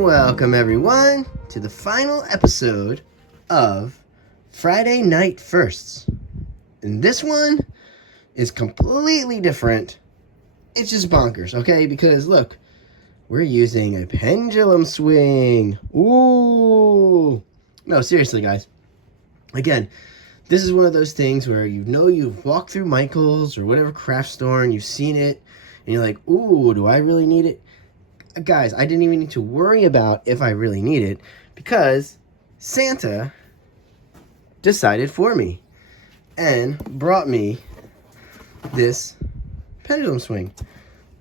Welcome everyone to the final episode of Friday Night Firsts. And this one is completely different. It's just bonkers, okay? Because look, we're using a pendulum swing. Ooh. No, seriously, guys. Again, this is one of those things where you've walked through Michael's or whatever craft store and you've seen it and you're like, ooh, do I really need it? Guys, I didn't even need to worry about if I really need it because Santa decided for me and brought me this pendulum swing.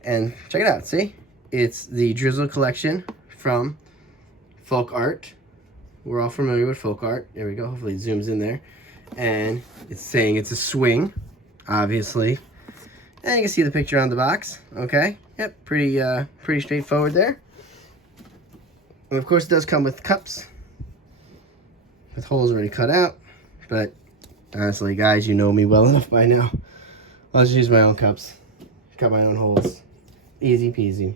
And check it out, see? It's the Drizzle collection from Folk Art. We're all familiar with Folk Art. There we go. Hopefully it zooms in there. And it's saying it's a swing, obviously. And you can see the picture on the box. Okay. Yep, pretty straightforward there. And of course it does come with cups with holes already cut out. But honestly, guys, you know me well enough by now. I'll just use my own cups. Cut my own holes. Easy peasy.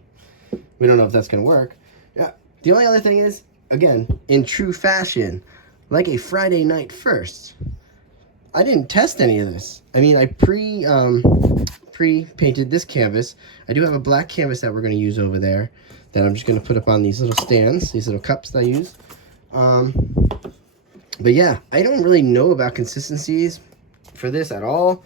We don't know if that's going to work. Yeah. The only other thing is, again, in true fashion, like a Friday Night First, I didn't test any of this. I mean, I pre-painted this canvas. I do have a black canvas that we're going to use over there that I'm just going to put up on these little stands, these little cups that I use. But yeah, I don't really know about consistencies for this at all.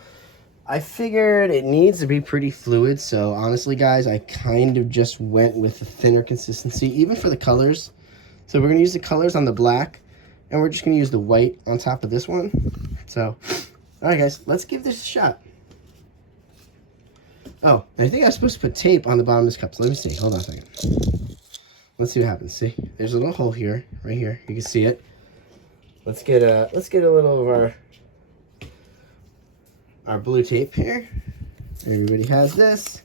I figured it needs to be pretty fluid, so honestly, guys, I kind of just went with a thinner consistency, even for the colors. So we're going to use the colors on the black, and we're just going to use the white on top of this one. So, all right, guys, let's give this a shot. Oh, I think I was supposed to put tape on the bottom of this cup. So let me see. Hold on a second. Let's see what happens. See, there's a little hole here, right here. You can see it. Let's get a little of our blue tape here. Everybody has this.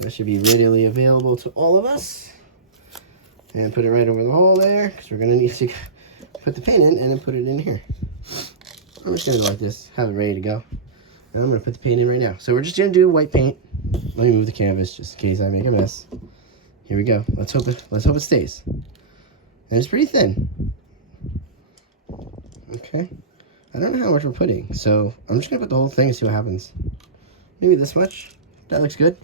That should be readily available to all of us. And put it right over the hole there, because we're going to need to put the paint in and then put it in here. I'm just going to go like this, have it ready to go. And I'm going to put the paint in right now. So we're just going to do white paint. Let me move the canvas just in case I make a mess. Here we go. Let's hope it stays. And it's pretty thin. Okay. I don't know how much we're putting, so I'm just going to put the whole thing and see what happens. Maybe this much. That looks good.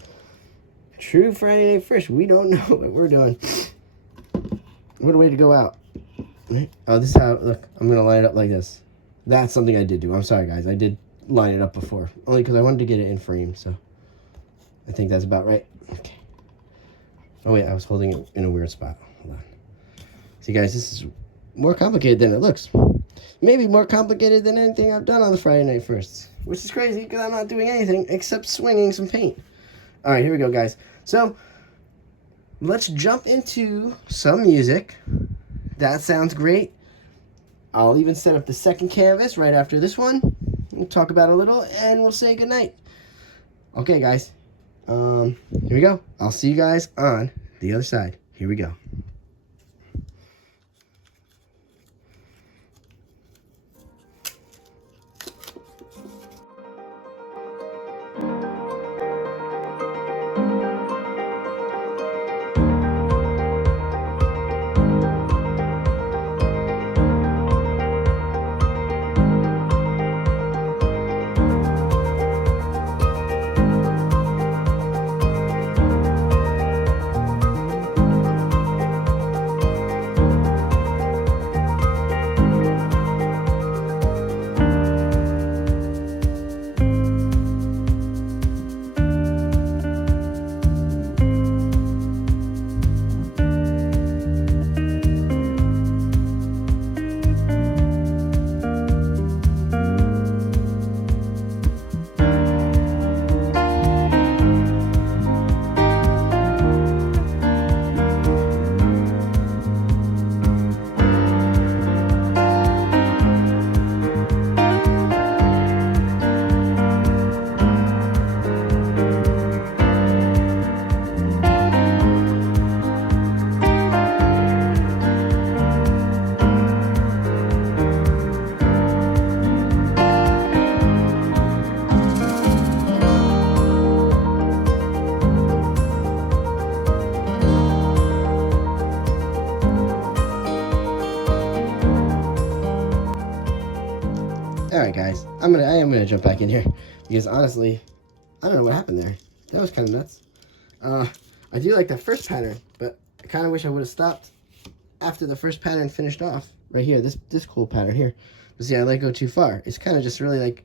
True Friday Night First. We don't know what we're doing. What a way to go out. Oh, this is how, look, I'm going to line it up like this. That's something I did do. I'm sorry, guys. I did line it up before. Only because I wanted to get it in frame, so I think that's about right. Okay. Oh, wait, I was holding it in a weird spot. Hold on. See, guys, this is more complicated than it looks. Maybe more complicated than anything I've done on the Friday Night Firsts, which is crazy because I'm not doing anything except swinging some paint. All right, here we go, guys. So let's jump into some music. That sounds great. I'll even set up the second canvas right after this one. We'll talk about it a little, and we'll say goodnight. Okay, guys. Here we go. I'll see you guys on the other side. Here we go. All right, guys, I am gonna jump back in here because honestly, I don't know what happened there. That was kind of nuts. I do like that first pattern, but I kind of wish I would have stopped after the first pattern finished off. Right here, this cool pattern here. But see, I let go too far. It's kind of just really like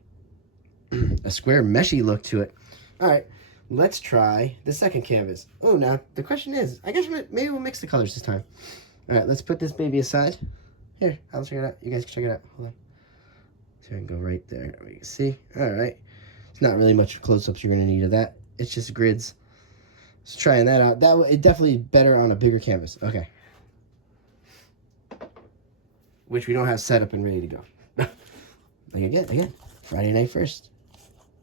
a square meshy look to it. All right, let's try the second canvas. Oh, now the question is, I guess maybe we'll mix the colors this time. All right, let's put this baby aside. Here, I'll check it out. You guys can check it out. Hold on. So I can go right there. We can see. All right. It's not really much close-ups you're going to need of that. It's just grids. Just trying that out. It definitely better on a bigger canvas. Okay. Which we don't have set up and ready to go. Like again, Friday night first.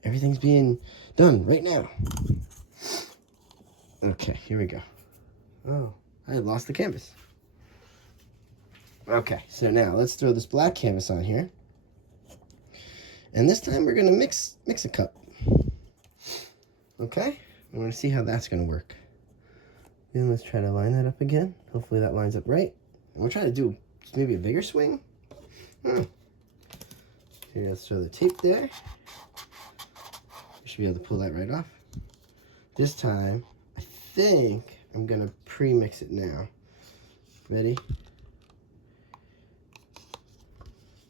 Everything's being done right now. Okay, here we go. Oh, I lost the canvas. Okay, so now let's throw this black canvas on here. And this time we're gonna mix a cup. Okay, I want to see how that's gonna work. And let's try to line that up again. Hopefully that lines up right. And we'll try to do maybe a bigger swing. Here, let's throw the tape there. We should be able to pull that right off. This time, I think I'm gonna pre-mix it now. Ready?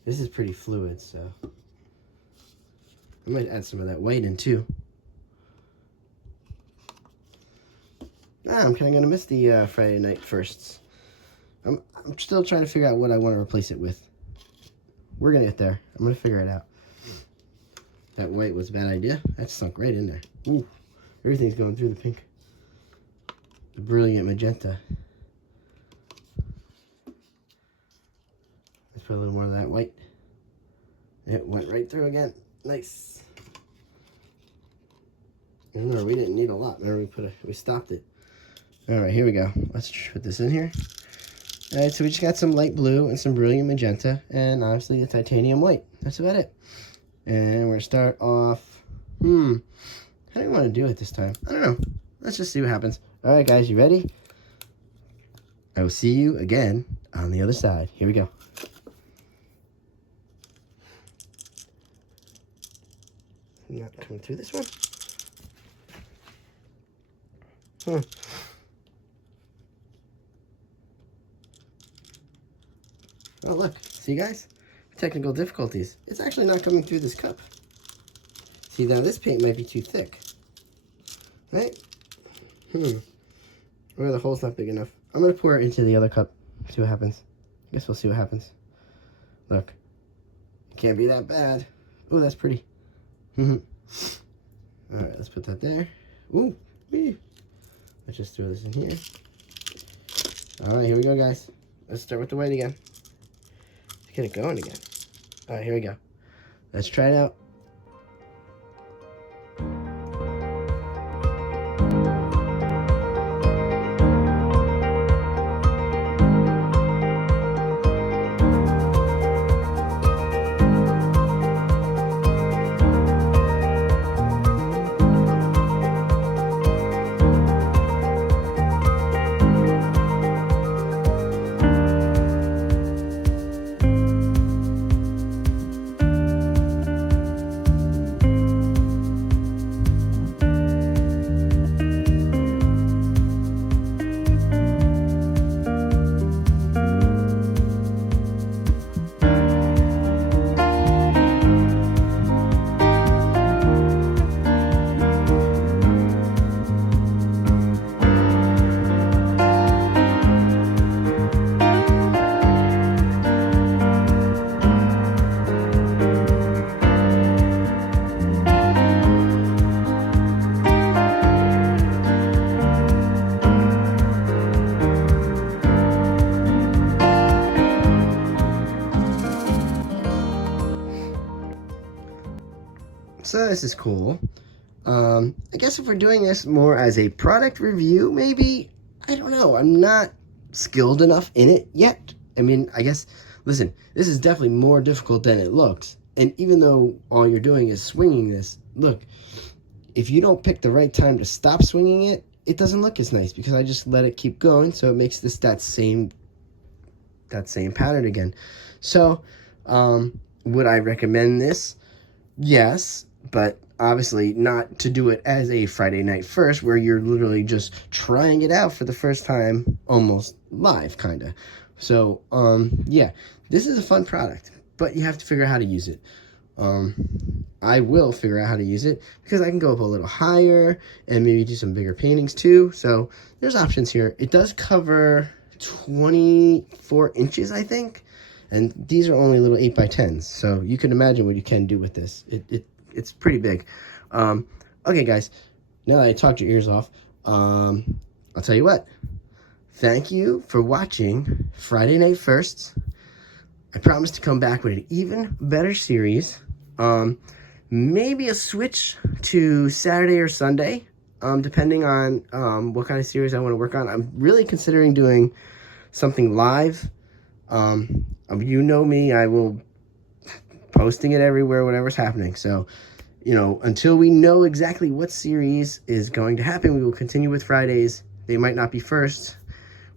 This is pretty fluid, so I might add some of that white in too. I'm kind of gonna miss the Friday night firsts. I'm still trying to figure out what I want to replace it with. We're gonna get there. I'm gonna figure it out. That white was a bad idea. That sunk right in there. Ooh, everything's going through the pink. The brilliant magenta. Let's put a little more of that white. It went right through again. Nice. Remember, we didn't need a lot. Remember, we stopped it. All right, here we go. Let's put this in here. All right, so we just got some light blue and some brilliant magenta, and obviously the titanium white. That's about it. And we're gonna start off. How do we want to do it this time? I don't know. Let's just see what happens. All right, guys, you ready? I will see you again on the other side. Here we go. Not coming through this one. Oh, look. See, guys? Technical difficulties. It's actually not coming through this cup. See, now this paint might be too thick. Right? Or the hole's not big enough. I'm going to pour it into the other cup. See what happens. I guess we'll see what happens. Look. It can't be that bad. Oh, that's pretty. Alright, let's put that there. Ooh. Wee. Let's just throw this in here. Alright, here we go, guys. Let's start with the white again. Let's get it going again. Alright, here we go. Let's try it out. So this is cool. I guess if we're doing this more as a product review, maybe, I don't know. I'm not skilled enough in it yet. I mean, I guess, listen, this is definitely more difficult than it looks. And even though all you're doing is swinging this, look, if you don't pick the right time to stop swinging it, it doesn't look as nice because I just let it keep going. So it makes this that same pattern again. So, Would I recommend this? Yes, but obviously not to do it as a Friday night first, where you're literally just trying it out for the first time, almost live, kind of. So, yeah, this is a fun product, but you have to figure out how to use it. I will figure out how to use it because I can go up a little higher and maybe do some bigger paintings too. So there's options here. It does cover 24 inches, I think. And these are only little 8x10s. So you can imagine what you can do with this. It's pretty big. Okay, guys. Now that I talked your ears off, I'll tell you what. Thank you for watching Friday Night Firsts. I promise to come back with an even better series. Maybe a switch to Saturday or Sunday, depending on what kind of series I want to work on. I'm really considering doing something live. You know me, I will posting it everywhere, whatever's happening. So, you know, until we know exactly what series is going to happen, we will continue with Fridays. They might not be first.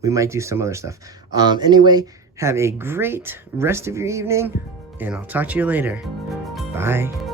We might do some other stuff. Anyway, have a great rest of your evening, and I'll talk to you later. Bye.